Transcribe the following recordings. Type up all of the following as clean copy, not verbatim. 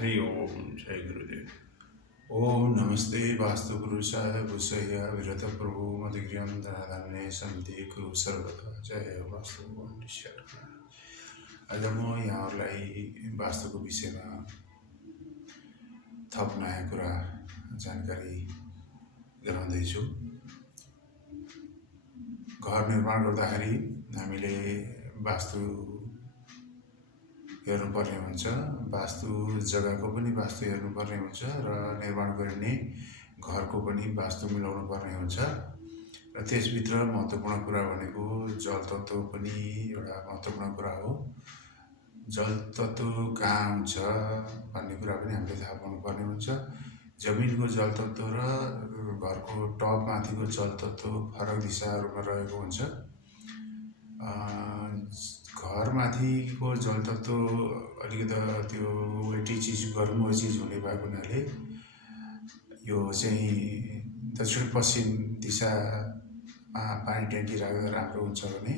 हरि ओम जय गुरुदेव। ओम नमस्ते वास्तु गुरु साहेब उसैया विरत प्रभु मधुग्रियम धनाधान्य समिति गुरु सर्वदा जय वास्तु ईश्वर। आज म यहाँहरूलाई वास्तुको विषयमा थप नयाँ कुरा जानकारी गराउँदैछु। घर निर्माण गर्दाखेरि हामीले वास्तु हेर्नुपर्ने हुन्छ, वास्तु जग्गाको पनि वास्तु हेर्नुपर्ने हुन्छ र निर्माण गरिने घरको पनि वास्तु मिलाउनु पर्ने हुन्छ। र त्यसभित्र महत्त्वपूर्ण कुरा भनेको जल तत्त्व पनि एउटा महत्त्वपूर्ण कुरा हो। जल तत्त्व कहाँ हुन्छ भन्ने कुरा पनि हामीले थाहा पाउनुपर्ने हुन्छ। जमिनको जल तत्त्व र घरको टपमाथिको जल तत्त्व फरक दिशाहरूमा रहेको हुन्छ। घरमाथिको जल तत्त्व अलिकति त्यो वेटी चिज गरौँ चिज हुने भएको हुनाले यो चाहिँ दक्षिण पश्चिम दिशामा पानी ट्याङ्की राख्दा राम्रो हुन्छ भने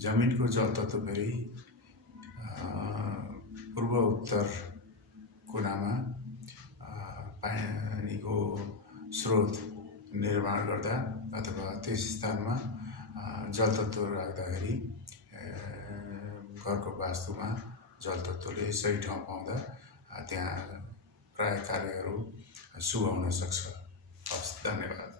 जमिनको जल तत्त्व फेरि पूर्व उत्तर कुनामा पानीको स्रोत निर्माण गर्दा अथवा त्यस स्थानमा जल तत्त्व राख्दाखेरि घरको वास्तुमा जल तत्त्वले सही ठाउँ पाउँदा त्यहाँ प्राय कार्यहरू शुभ हुन सक्छ। हस्, धन्यवाद।